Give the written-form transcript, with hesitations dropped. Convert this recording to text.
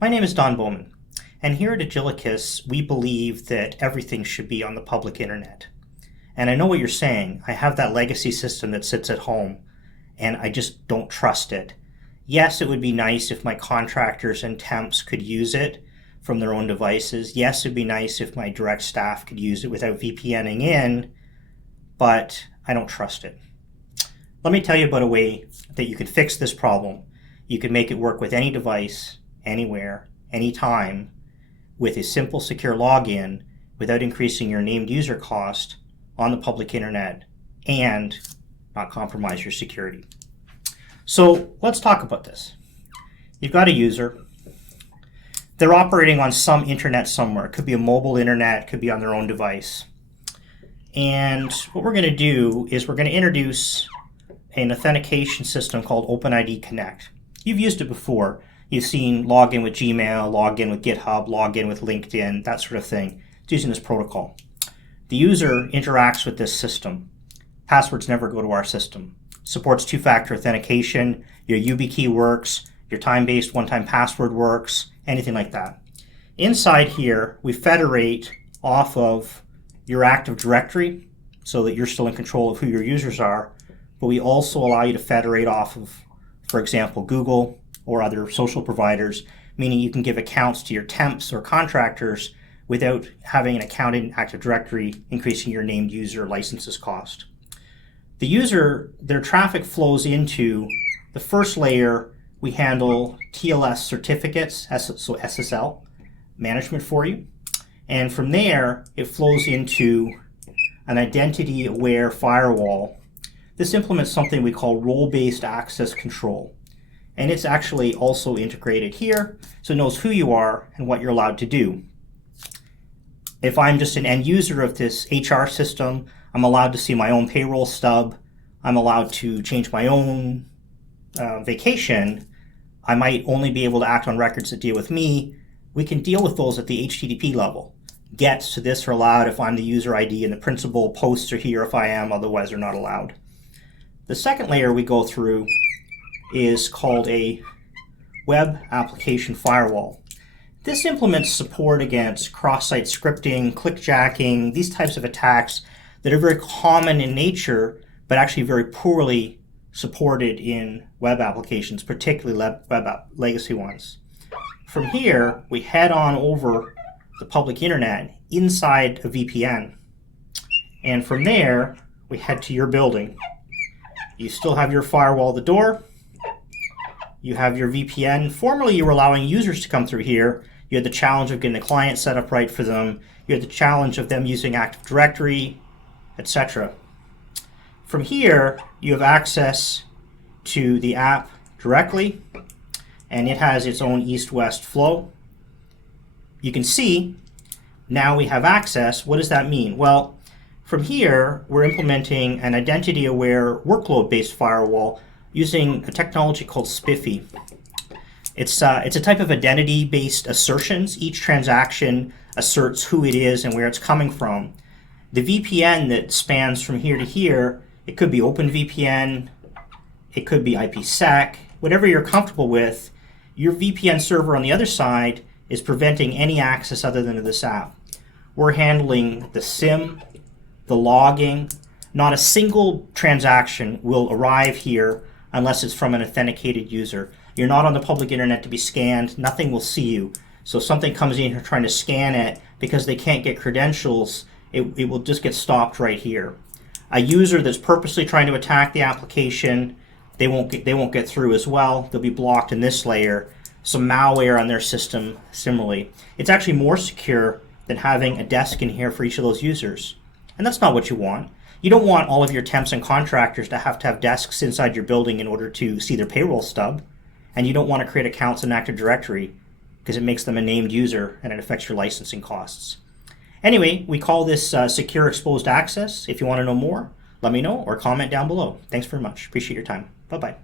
My name is Don Bowman, and here at Agilicus, we believe that everything should be on the public internet. And I know what you're saying. I have that legacy system that sits at home, and I just don't trust it. Yes, it would be nice if my contractors and temps could use it from their own devices. Yes, it would be nice if my direct staff could use it without VPNing in, but I don't trust it. Let me tell you about a way that you can fix this problem. You can make it work with any device, anywhere, anytime, with a simple secure login without increasing your named user cost on the public internet and not compromise your security. So let's talk about this. You've got a user. They're operating on some internet somewhere. It could be a mobile internet, it could be on their own device. And what we're going to do is we're going to introduce an authentication system called OpenID Connect. You've used it before. You've seen login with Gmail, login with GitHub, login with LinkedIn, that sort of thing. It's using this protocol. The user interacts with this system. Passwords never go to our system. Supports two-factor authentication. Your YubiKey works. Your time-based one-time password works. Anything like that. Inside here, we federate off of your Active Directory so that you're still in control of who your users are. But we also allow you to federate off of, for example, Google or other social providers, meaning you can give accounts to your temps or contractors without having an account in Active Directory, increasing your named user licenses cost. The user, their traffic flows into the first layer. We handle TLS certificates, so SSL management for you. And from there, it flows into an identity-aware firewall. This implements something we call role-based access control. And it's actually also integrated here, so it knows who you are and what you're allowed to do. If I'm just an end user of this HR system, I'm allowed to see my own payroll stub. I'm allowed to change my own vacation. I might only be able to act on records that deal with me. We can deal with those at the HTTP level. Gets to this are allowed if I'm the user ID and the principal. Posts are here if I am, otherwise they're not allowed. The second layer we go through is called a web application firewall. This implements support against cross-site scripting, clickjacking, these types of attacks that are very common in nature, but actually very poorly supported in web applications, particularly legacy ones. From here, we head on over the public internet inside a VPN. And from there, we head to your building. You still have your firewall at the door. You have your VPN. Formerly, you were allowing users to come through here. You had the challenge of getting a client set up right for them. You had the challenge of them using Active Directory, etc. From here, you have access to the app directly, and it has its own east-west flow. You can see now we have access. What does that mean? Well, from here, we're implementing an identity-aware workload-based firewall using a technology called SPIFFE. It's a type of identity-based assertions. Each transaction asserts who it is and where it's coming from. The VPN that spans from here to here, it could be OpenVPN, it could be IPsec, whatever you're comfortable with. Your VPN server on the other side is preventing any access other than to this app. We're handling the SIM, the logging. Not a single transaction will arrive here unless it's from an authenticated user. You're not on the public internet to be scanned. Nothing will see you. So if something comes in here trying to scan it because they can't get credentials, it will just get stopped right here. A user that's purposely trying to attack the application, they won't get through as well. They'll be blocked in this layer. Some malware on their system similarly. It's actually more secure than having a desk in here for each of those users. And that's not what you want. You don't want all of your temps and contractors to have desks inside your building in order to see their payroll stub. And you don't want to create accounts in Active Directory because it makes them a named user and it affects your licensing costs. Anyway, we call this secure exposed access. If you want to know more, let me know or comment down below. Thanks very much. Appreciate your time. Bye-bye.